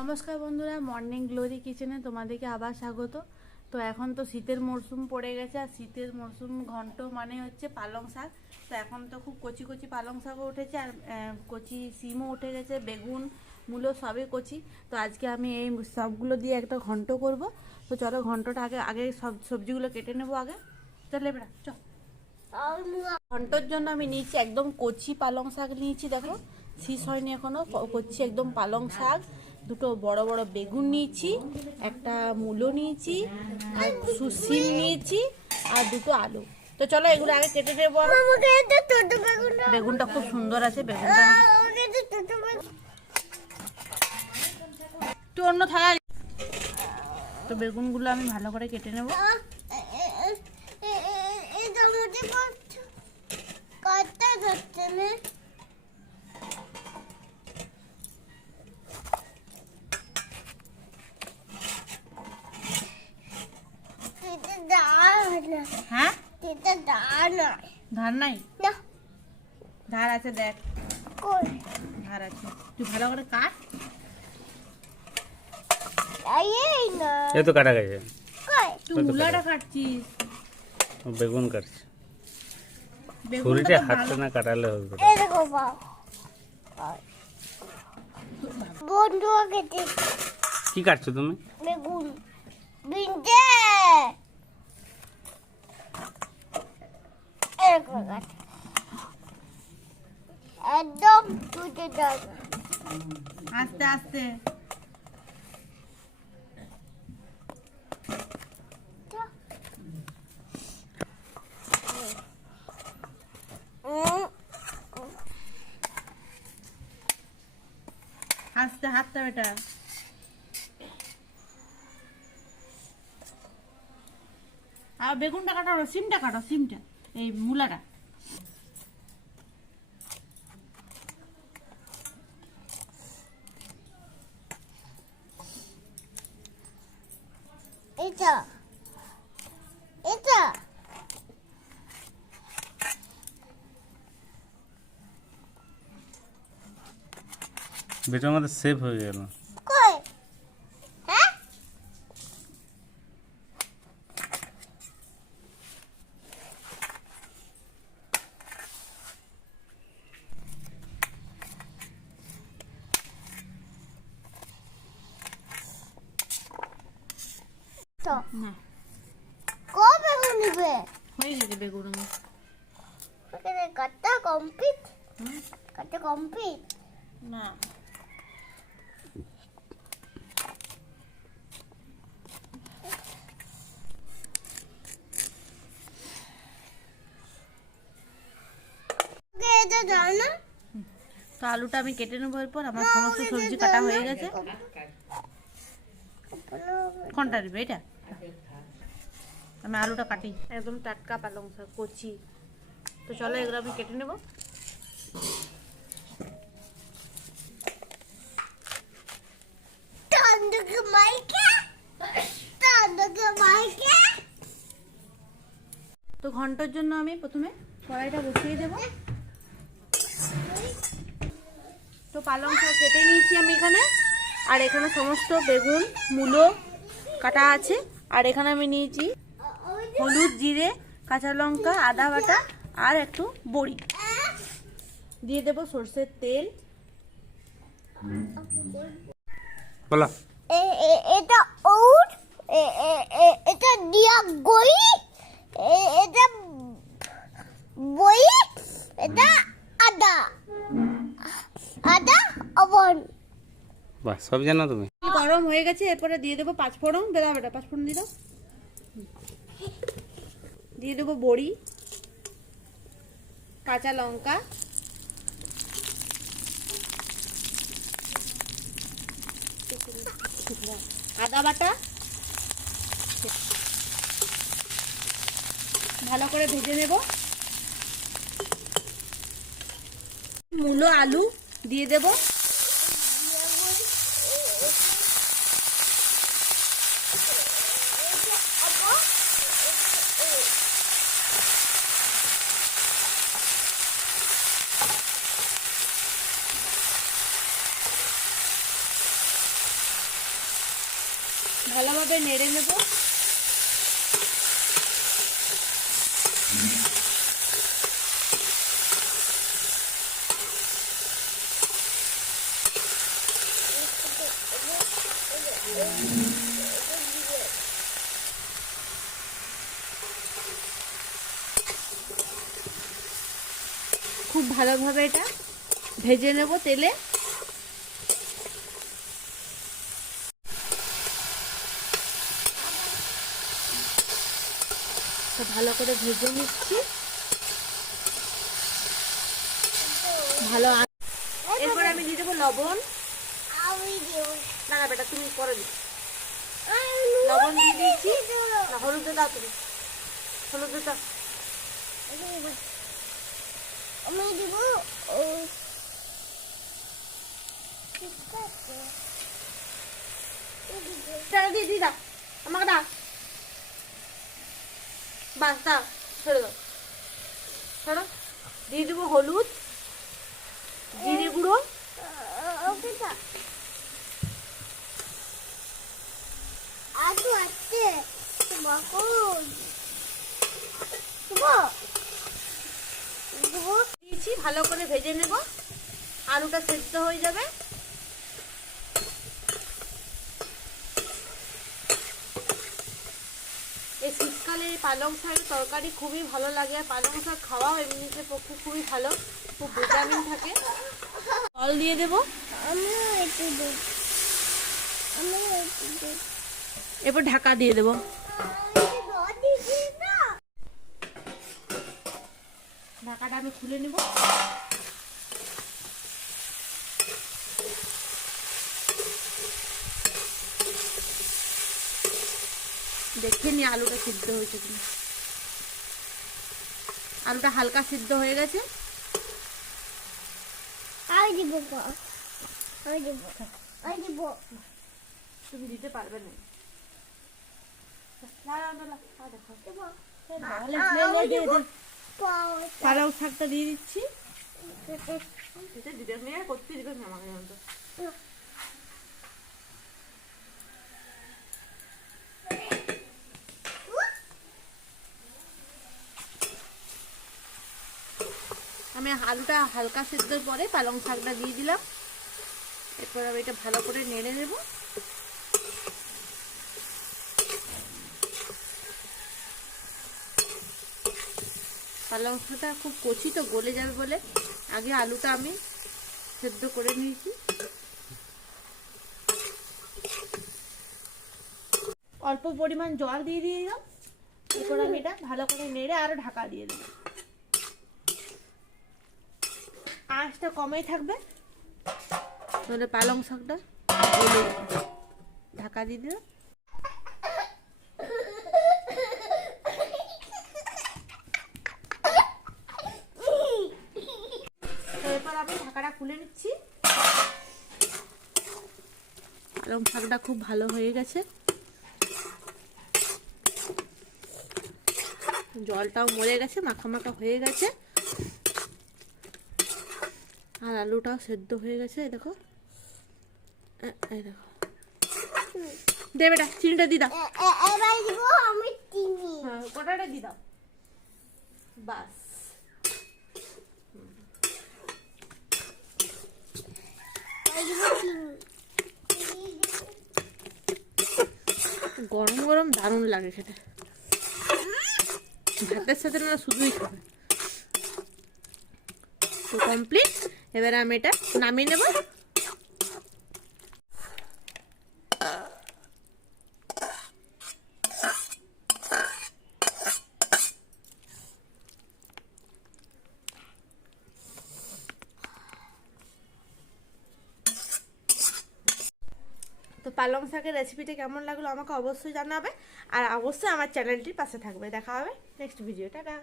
নমস্কার বন্ধুরা, morning glory কিচেনে তোমাদেরকে আবার স্বাগত। তো এখন তো শীতের মরশুম পড়ে গেছে, আর শীতের মরশুম ঘন্ট মানে হচ্ছে পালং শাক। তো এখন তো খুব কচি কচি পালং শাকও উঠেছে, আর কচি সিমও উঠে গেছে, বেগুন মূলো সবই কচি। তো আজকে আমি এই সবগুলো দিয়ে একটা ঘন্ট করব। তো চলো ঘন্টটা আগে আগে সব সবজিগুলো কেটে নেবো আগে। চল এবার চল। ঘন্টর জন্য আমি নিয়েছি একদম কচি পালং শাক নিয়েছি, দেখো শীষ হয়নি এখনো, কচি একদম পালং শাক। দুটো বড় বড় বেগুন নিয়েছি, একটা মূলো নিয়েছি, আর সিম নিয়েছি, আর দুটো আলু। তো চলো এগুলো আগে কেটে দেবো। বেগুনটা খুব সুন্দর আছে, বেগুনটা একটু অন্য থালা। তো বেগুনগুলো আমি ভালো করে কেটে নেবো। হ্যাঁ, ধার নাই, ধার আছে, দেখ ধার আছে। তুই ভালো করে কাট। এই তো কাটা গেছে। তুই মূলাটা কাটছিস, বেগুন কাটছি। ছুরিতে হাতটা না কাটালে হবে। কি কাটছো তুমি? বেগুন একদম আস্তে আস্তে। আস্তে হাতটা বেটা। আর বেগুনটা কাটো, সিমটা কাটো, সিমটা এই মূলাটা। এটা এটা বেটার মধ্যে সেভ হয়ে গেল। কই হ্যাঁ তো না, কবে নিবে হয়ে গেছে বেগুন। ওকে কাটা কমপ্লিট, কাটা কমপ্লিট না, এটা দাও না। তো আলুটা আমি কেটে নেবো। এরপর আমার সমস্ত সবজি কাটা হয়ে গেছে। কোনটা নেবে? এটা আমি আলুটা কাটি, একদম টাটকা পালং শাক কচি। তো চলো এগুলো আমি কেটে নেবো। তো ঘন্টার জন্য আমি প্রথমে কড়াইটা বসিয়ে দেব। তো পালং শাক কেটে নিয়েছি আমি এখানে, আর এখানে সমস্ত বেগুন মূলো কাটা আছে, আর এখানে আমি নিয়েছি হলুদ, জিরে, কাঁচা লঙ্কা, আদা বাটা, আর একটু বড়ি। দিয়ে দেব সরষের তেল। বলো। এটা ওট, এটা দিয়া গই, এটা বই, এটা আদা আদা অবন। বাহ, সব জানো তুমি। গরম হয়ে গেছে, এরপরে দিয়ে দেবো পাঁচফোড়ন। বেলা বেটা পাঁচফোড়ন দিয়ে দাও। দিয়ে দেবো বড়ি, কাঁচা লঙ্কা, আদা বাটা। ভালো করে ভেজে নেব। মূলো আলু দিয়ে দেব। ভালোভাবে নেড়ে নেব। খুব ভালোভাবে এটা ভেজে নেব তেলে। তো ভালো করে ভেজে নিচ্ছি ভালো। এরপর আমি দিয়ে দেবো লবণ। না না বেটা তুমি করে দিও। লবণ দিয়ে দিচ্ছি। না হলুদ দাও তুমি, হলুদ দাও। আমি দিব দিয়ে দিয়ে দাও, আমাকে দাও। বাস দাও, ছেড়ে দাও, ছাড়ো। দিয়ে দেবো হলুদ, জিরে গুঁড়ো। দিয়েছি, ভালো করে ভেজে নেব, আলুটা সেদ্ধ হয়ে যাবে। এই শীতকালে এই পালং শাকের তরকারি খুবই ভালো লাগে। আর পালং শাক খাওয়াও এমনিতে পক্ষে খুবই ভালো, খুব ভিটামিন থাকে। জল দিয়ে দেবো। এরপর ঢাকা দিয়ে দেবো। ঢাকাটা আমি খুলে নেব। দেখে নি আলুটা সিদ্ধ হয়েছে কিনা। আলুটা হালকা সিদ্ধ হয়ে গেছে। তুমি দিতে পারবে না। পালং শাকটা দিয়ে দিচ্ছি। করতে দিবে না আমাকে। আমি আলুটা হালকা সেদ্ধর পরে পালং শাকটা দিয়ে দিলাম। এরপর আমি এটা ভালো করে নেড়ে নেব। পালং শাকটা খুব কচি তো গলে যাবে বলে আগে আলুটা আমি সেদ্ধ করে নিয়েছি। অল্প পরিমাণ জল দিয়ে দিলাম। এরপর আমি এটা ভালো করে নেড়ে আরো ঢাকা দিয়ে দেবো। আঁচটা কমই থাকবে, তাহলে পালং শাকটা গলে যাবে। ঢাকা দিয়ে দিলাম। এরপর আমি ঢাকাটা খুলে নিচ্ছি। পালং শাকটা খুব ভালো হয়ে গেছে। জলটাও মরে গেছে, মাখা মাখা হয়ে গেছে। আর আলুটাও সেদ্ধ হয়ে গেছে। এই দেখো, এই দেখো। দে বেটা চিনিটা দিয়ে দাও। হ্যাঁ কটাটা দিয়ে দাও, বাস। গরম গরম দারুণ লাগে খেতে। ভাতের সাথে না শুধুই খাবে। তো কমপ্লিট। এবারে আমি এটা নামিয়ে নেব। তো পালং শাকের রেসিপিটা কেমন লাগলো আমাকে অবশ্যই জানাবে। আর অবশ্যই আমার চ্যানেলটির পাশে থাকবে। দেখা হবে নেক্সট ভিডিও। টাটা।